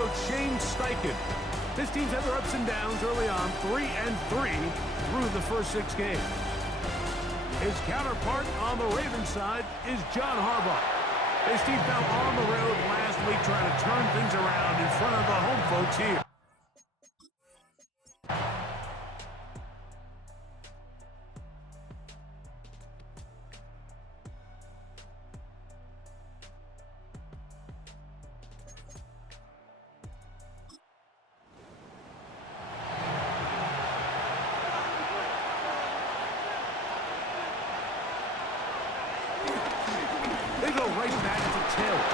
coach Shane Steichen. This team's had their ups and downs early on, 3-3 through the first 6 games. His counterpart on the Ravens side is John Harbaugh. His team fell on the road last week trying to turn things around in front of the home folks here. They go right back to Taylor.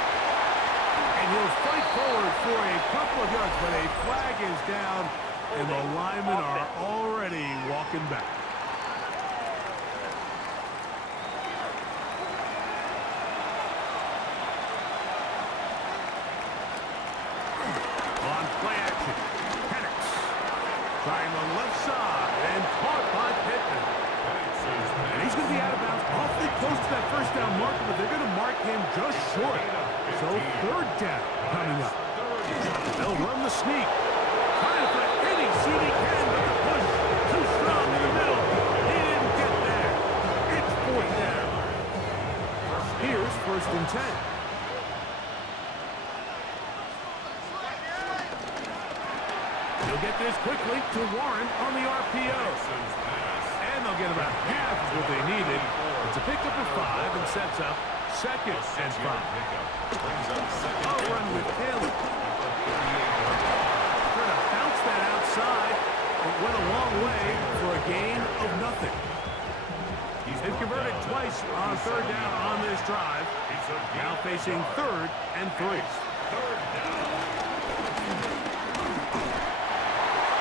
And he'll fight forward for a couple of yards, but a flag is down, and the linemen are already walking back. On play action, Penix trying the left side and caught by Pittman. And he's going to be out of bounds awfully close to that first down marker, but they're going to mark him just short. So third down coming up. They'll run the sneak. Trying to find any seed he can, but the push too strong in the middle. He didn't get there. It's fourth down. Here's 1st and 10. He'll get this quickly to Warren on the RPO. And they'll get about half of what they needed. It's a pickup of 5 and sets up 2nd and 5. I'll run with Taylor. Trying to bounce that outside. It went a long way for a gain of nothing. They've converted twice on 3rd down on this drive. Now facing 3rd and 3.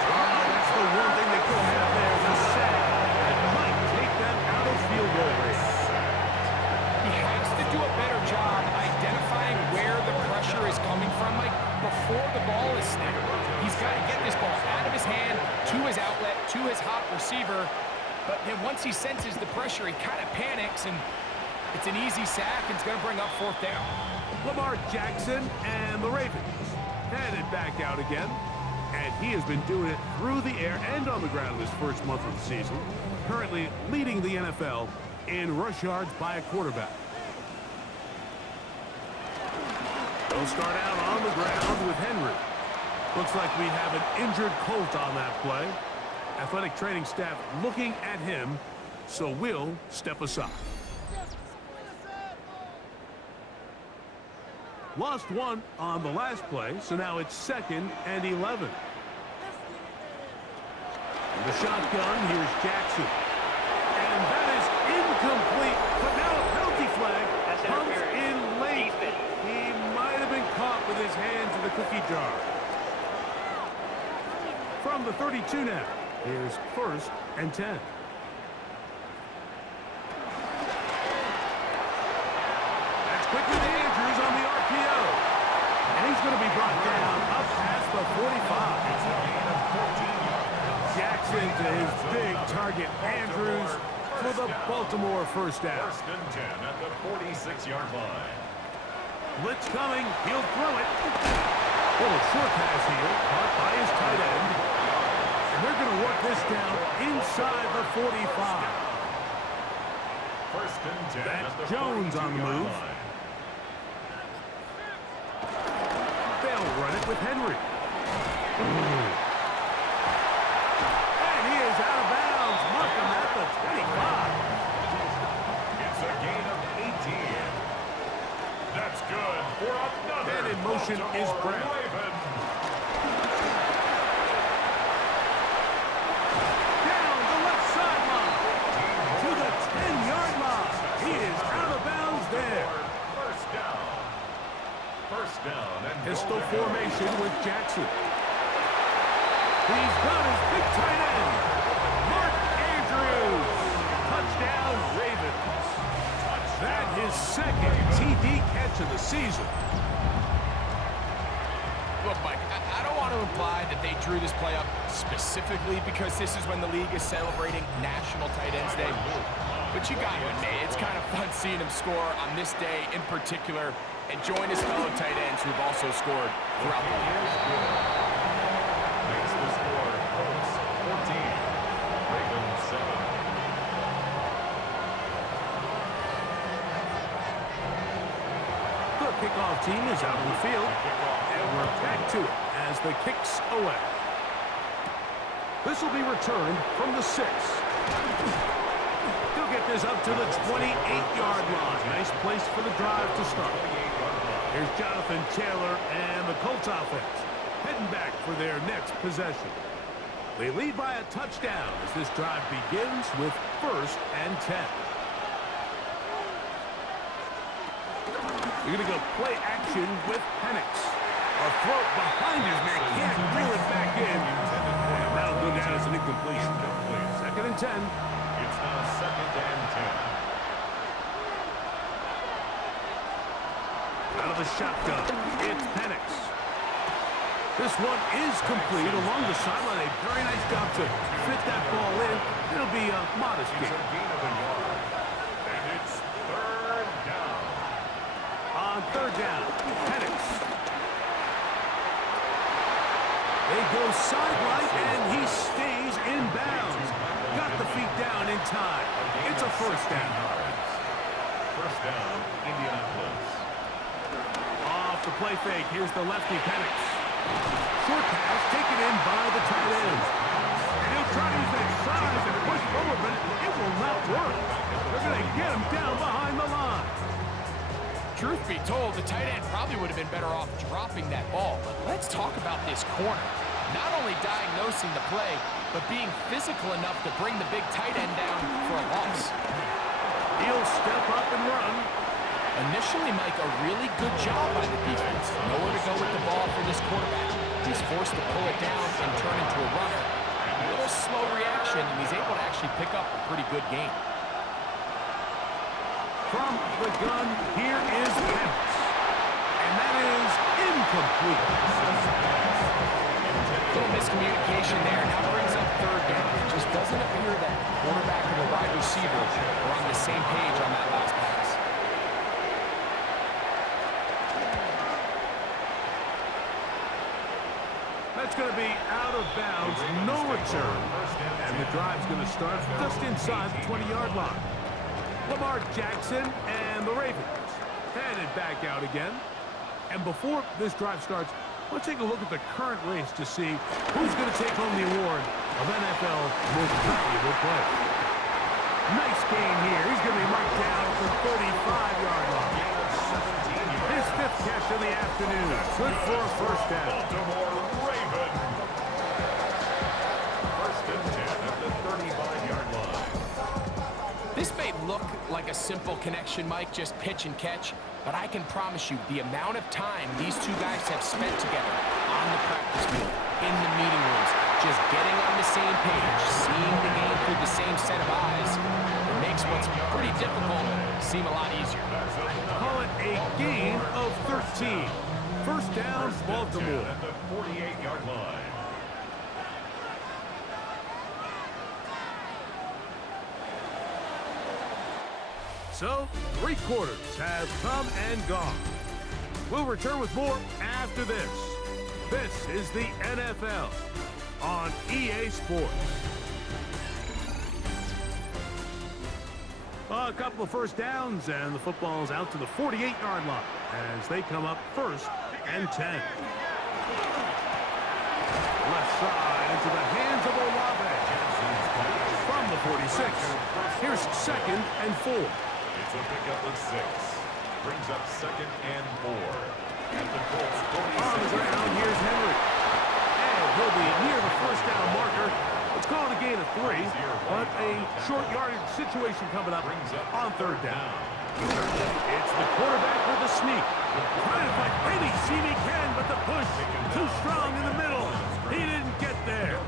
That's the one thing they could have there. The sack that might take them out of field goal range. He has to do a better job identifying where the pressure is coming from, like before the ball is snapped. He's got to get this ball out of his hand, to his outlet, to his hot receiver. But then once he senses the pressure, he kind of panics, and it's an easy sack, and it's going to bring up 4th down. Lamar Jackson and the Ravens headed back out again. And he has been doing it through the air and on the ground this first month of the season. Currently leading the NFL in rush yards by a quarterback. They'll start out on the ground with Henry. Looks like we have an injured Colt on that play. Athletic training staff looking at him, so we'll step aside. Lost one on the last play, so now it's 2nd and 11. The shotgun, here's Jackson. And that is incomplete, but now a penalty flag comes in late. He might have been caught with his hands in the cookie jar. From the 32 now, here's 1st and 10. That's quickly to Andrews on the RPO. And he's going to be brought down up past the 45. Jackson to his big target, Andrews, for the Baltimore first down. 1st and 10 at the 46-yard line. Blitz coming. He'll throw it. Little short pass here, caught by his tight end. And they're going to work this down inside the 45. 1st and 10 That's at the Jones on the move. line. They'll run it with Henry. And he is out of bounds. Mark him at the 25. It's a gain of 18. That's good for another. And in motion is Brown. Ravens. Down the left sideline to the 10-yard line. He is out of bounds there. 1st down. 1st down and Pistol formation with Jackson. He's got his big tight end, Mark Andrews. Touchdown, Ravens. That his 2nd TD catch of the season. Look, Mike, I don't want to imply that they drew this play up specifically because this is when the league is celebrating National Tight Ends Day. But you got to admit, it's kind of fun seeing him score on this day in particular and join his fellow tight ends who've also scored throughout the year. Makes the score Colts 14, Ravens 7. The kickoff team is out on the field, and we're back to it as the kick's away. This will be returned from the 6. He'll get this up to the 28-yard line. Nice place for the drive to start. Here's Jonathan Taylor and the Colts offense heading back for their next possession. They lead by a touchdown as this drive begins with 1st and 10. We're going to go play action with Penix. A throat behind his man, can't reel it back in. And that'll go down as an incompletion. 2nd and 10. It's now 2nd and 10. Out of the shotgun, it's Penix. This one is complete along the sideline. A very nice job to fit that ball in. It'll be a modest It's gain. a gain of a yard. And it's 3rd down. On 3rd down, Penix. They go sideline, and he stays in bounds. Got the feet down in time. It's a 1st down. 1st down, Indianapolis. Off the play fake, here's the lefty Penix. Short pass taken in by the tight end. And he'll try to use that size and push forward, but it will not work. They're going to get him down behind the line. Truth be told, the tight end probably would have been better off dropping that ball. But let's talk about this corner. Not only diagnosing the play, but being physical enough to bring the big tight end down for a loss. He'll step up and run. Initially, Mike, a really good job by the defense. Nowhere to go with the ball for this quarterback. He's forced to pull it down and turn into a runner. A little slow reaction, and he's able to actually pick up a pretty good game. From the gun, here is Penix. And that is incomplete. Little miscommunication there. Now brings up 3rd down. It just doesn't appear that the quarterback and the wide receiver are on the same page on that last pass. That's going to be out of bounds, no return. And the drive's going to start just inside the 20-yard line. Lamar Jackson and the Ravens headed back out again. And before this drive starts, let's take a look at the current race to see who's going to take home the award of NFL Most Valuable Player. Nice gain here. He's going to be marked down at the 35-yard line. His 5th catch of the afternoon. Good for a 1st down. Baltimore Raven. 1st and 10 at the 35-yard line. This may look like a simple connection, Mike, just pitch and catch, but I can promise you the amount of time these two guys have spent together on the practice field, in the meeting rooms, just getting on the same page, seeing the game through the same set of eyes, it makes what's pretty difficult seem a lot easier. Call it a gain of 13. 1st down, Baltimore. At the 48-yard line. So, 3 quarters have come and gone. We'll return with more after this. This is the NFL on EA Sports. A couple of 1st downs, and the football's out to the 48-yard line as they come up 1st and 10. Left side into the hands of Olave. From the 46, here's 2nd and 4. It's a pickup of 6. Brings up 2nd and 4. At the Colts 46. On the ground, here's Henry. And he'll be near the 1st down marker. Let's call it a gain of 3, but a short yardage situation coming up on 3rd down. It's the quarterback with the sneak. Trying to find any seam he can, but the push too strong in the middle. He didn't get there.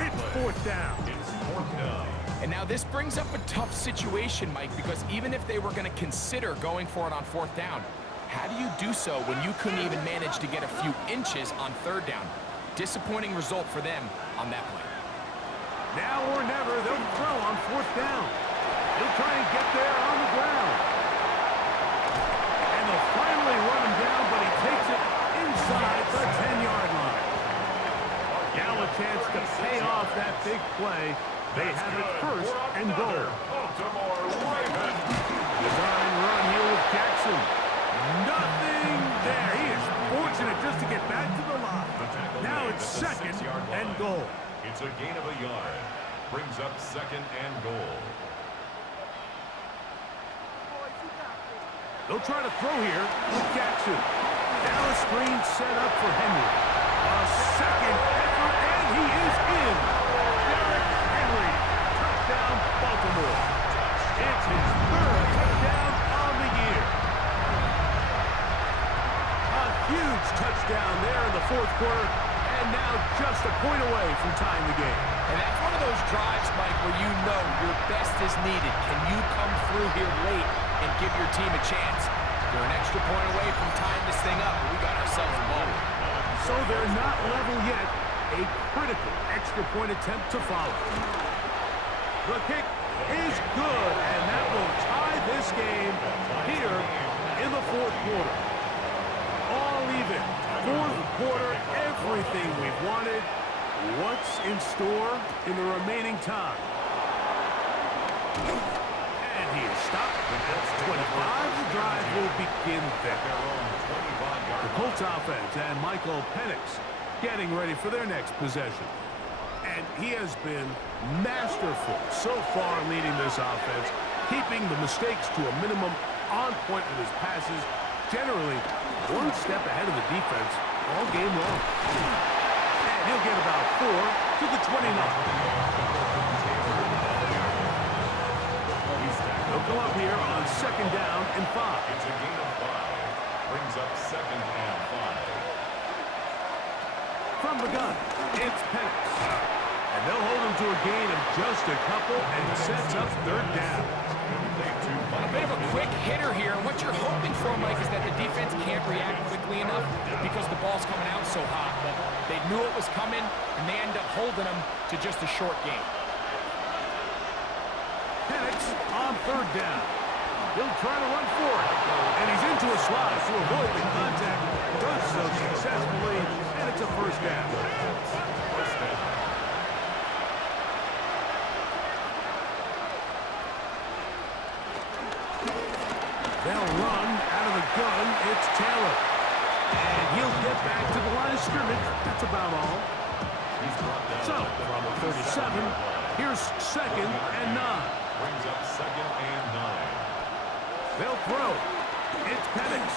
It's 4th down. It's 4th down. And now this brings up a tough situation, Mike, because even if they were going to consider going for it on 4th down, how do you do so when you couldn't even manage to get a few inches on 3rd down? Disappointing result for them on that play. Now or never, they'll throw on 4th down. He'll try and get there on the ground. And they'll finally run him down, but he takes it inside the 10-yard line. Now a chance to pay off that big play. They have it first and goal. Design run here with Jackson. Nothing there. He is fortunate just to get back to the line. Now it's second and goal. It's a gain of a yard. Brings up second and goal. They'll try to throw here with Jackson. Now a screen set up for Henry. A second effort, and he is in. Derrick Henry, touchdown Baltimore. It's his third touchdown on the year. A huge touchdown there in the fourth quarter, and now just a point away from tying the game. And that's one of those drives, Mike, where you know your best is needed. Can you come through here late and give your team a chance? They're an extra point away from tying this thing up, but we got ourselves a moment. So they're not level yet. A critical extra point attempt to follow. The kick is good, and that will tie this game here in the fourth quarter. All even. Fourth quarter, everything we've wanted. What's in store in the remaining time? And he is stopped at 25. The drive will begin there. The Colts offense and Michael Penix getting ready for their next possession. And he has been masterful so far leading this offense, keeping the mistakes to a minimum, on point with his passes, generally one step ahead of the defense all game long. And he'll get about 4 to the 29. They'll come up here on second down and 5. It's a gain of 5. Brings up second and 5. From the gun, it's Penix. And they'll hold him to a gain of just a couple and sets up third down. A bit of a quick hitter here. And what you're hoping for, Mike, is that the defense can't react quickly enough because the ball's coming out so hot. But they knew it was coming, and they end up holding them to just a short game. Penix on third down. He'll try to run for it. And he's into a slide to avoid the contact. Does so successfully, and it's a first down. They'll run out of the gun. It's Taylor. And he'll get back to the line of scrimmage. That's about all. So, from 37, here's second and 9. Brings up second and 9. They'll throw. It's Penix.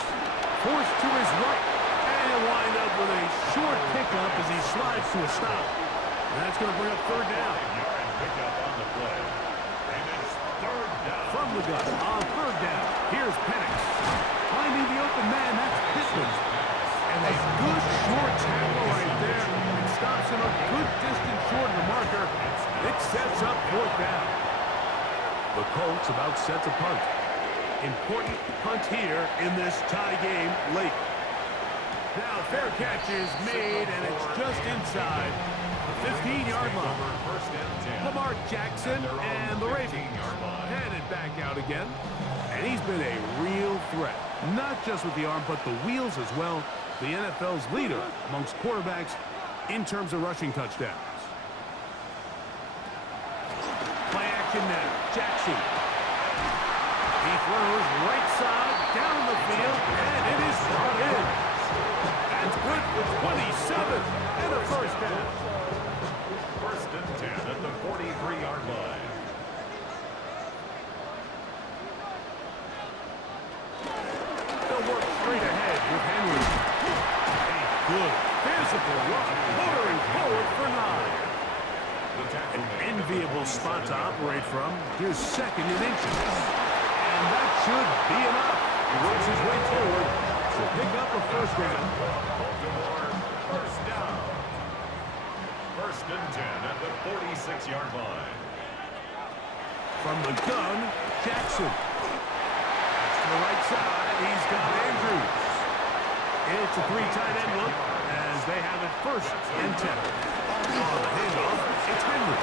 Forced to his right. And he'll wind up with a short pickup as he slides to a stop. And that's going to bring up third down. Pickup on the play. And it's third down. From the gun on third down. Here's Penix. Finding the open man, that's Pittman. And a good short tackle right there. It stops him a good distance short of the marker. It sets up fourth down. The Colts about set to punt. Important punt here in this tie game late. Now fair catch is made, and it's just inside the 15-yard line. First and 10. Lamar Jackson and the Ravens headed back out again. And he's been a real threat. Not just with the arm, but the wheels as well. The NFL's leader amongst quarterbacks in terms of rushing touchdowns. Play action now. Jackson. He throws right side down the field, and it is brought in. That's good for 27 and a first down. First and 10 at the 43-yard line. They'll work straight ahead with Henry. A good physical run, motoring forward for 9. An enviable spot to operate from. Here's second and inches. And that should be enough. He works his way forward to pick up a first down. First down. First and 10 at the 46-yard line. From the gun, Jackson. To the right side, he's got Andrews. It's a 3-tight end look as they have it first and 10. On the handoff, it's Henry.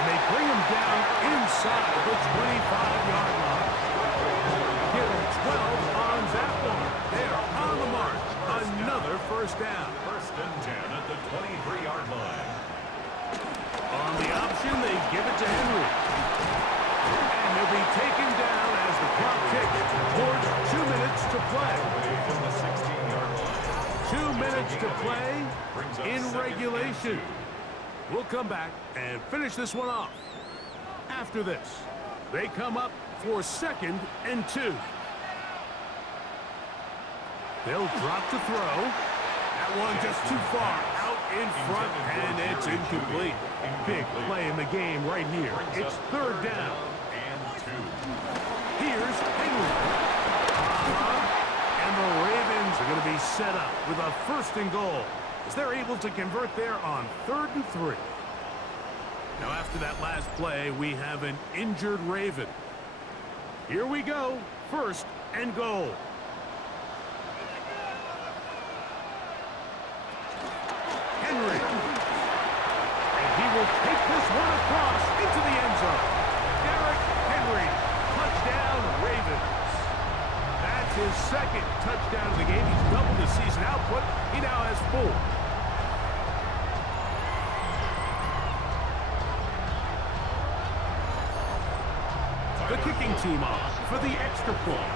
And they bring him down inside the 25-yard line. Give him 12 on that one. They are on the march. Another first down. First and 10 at the 23-yard line. On the option, they give it to Henry. And he'll be taken down as the clock ticks towards 2 minutes to play. From the 16-yard line. 2 minutes to play in regulation. We'll come back and finish this one off. After this, they come up for 2nd and 2. They'll drop to throw. That one just too far out in front, and it's incomplete. Big play in the game right here. It's 3rd down. And 2. Here's Henry. And the Ravens are going to be set up with a 1st and goal, as they're able to convert there on 3rd and 3. Now, after that last play, we have an injured Raven. Here we go. 1st and goal. Henry. And he will take this one across into the end zone. Derrick Henry. Touchdown, Ravens. That's his 2nd touchdown of the game. He's doubled his season output. He now has 4. The kicking team off for the extra point.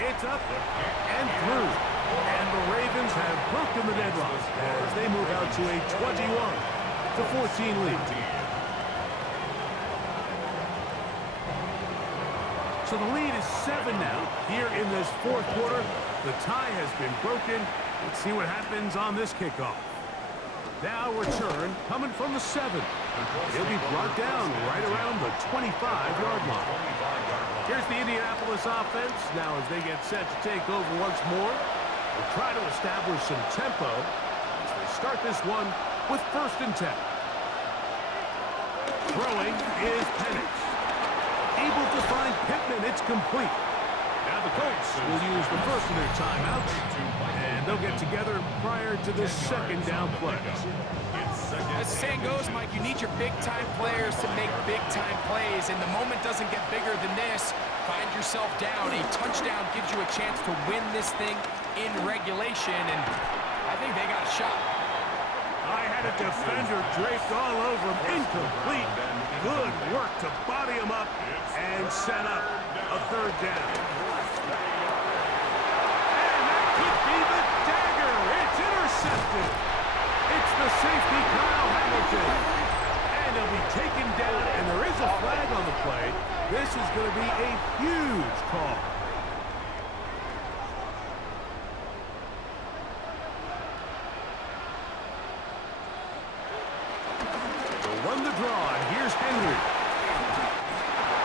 It's up and through. And the Ravens have broken the deadlock as they move out to a 21-14 lead. So the lead is 7 now. Here in this 4th quarter, the tie has been broken. Let's see what happens on this kickoff. Now return coming from the 7. He'll be brought down right around the 25-yard line. Here's the Indianapolis offense. Now as they get set to take over once more, they'll try to establish some tempo as they start this one with 1st and 10. Throwing is Penix. Able to find Pittman. It's complete. Now the Colts will use the first of their timeouts, and they'll get together prior to this 2nd down play. As the saying goes, Mike, you need your big-time players to make big-time plays, and the moment doesn't get bigger than this. Find yourself down. A touchdown gives you a chance to win this thing in regulation, and I think they got a shot. I had a defender draped all over him. Incomplete. Good work to body him up and set up a 3rd down. And that could be the dagger. It's intercepted. It's the safety, Kyle Hamilton. And he'll be taken down, and there is a flag on the play. This is going to be a huge call. Run the draw, and here's Henry.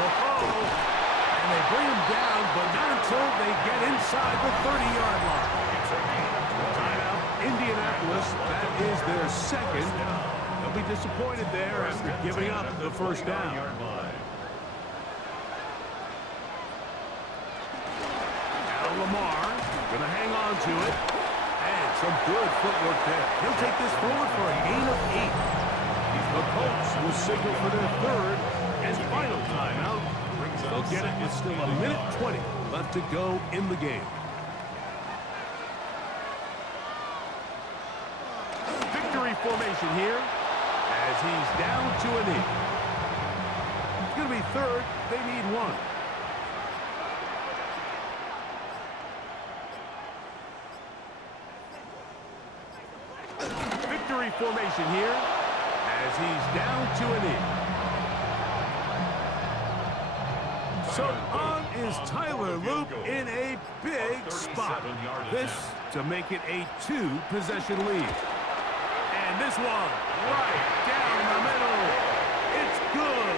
And they bring him down, but not until they get inside the 30-yard line. Timeout, Indianapolis. That is their 2nd. They'll be disappointed there after giving up the 1st down. Now Lamar going to hang on to it. And some good footwork there. He'll take this forward for a gain of 8. The Colts will signal for their 3rd and final timeout. They'll get it with still 1:20 left to go in the game. Victory formation here as he's down to a knee. It's going to be 3rd. They need 1. Victory formation here as he's down to a knee. So on is Tyler Loop in a big spot. This to make it a 2-possession lead. And this one right down the middle. It's good.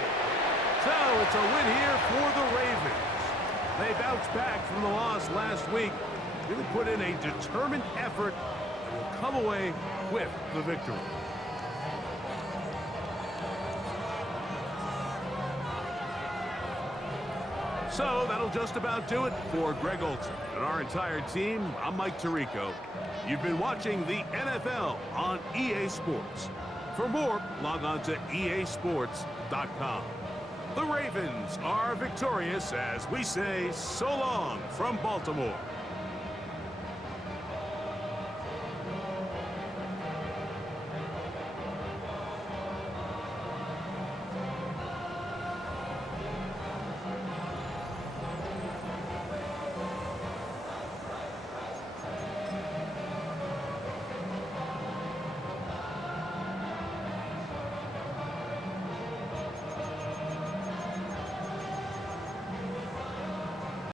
So it's a win here for the Ravens. They bounced back from the loss last week. Really put in a determined effort and will come away with the victory. So that'll just about do it for Greg Olson and our entire team. I'm Mike Tirico. You've been watching the NFL on EA Sports. For more, log on to easports.com. The Ravens are victorious as we say so long from Baltimore.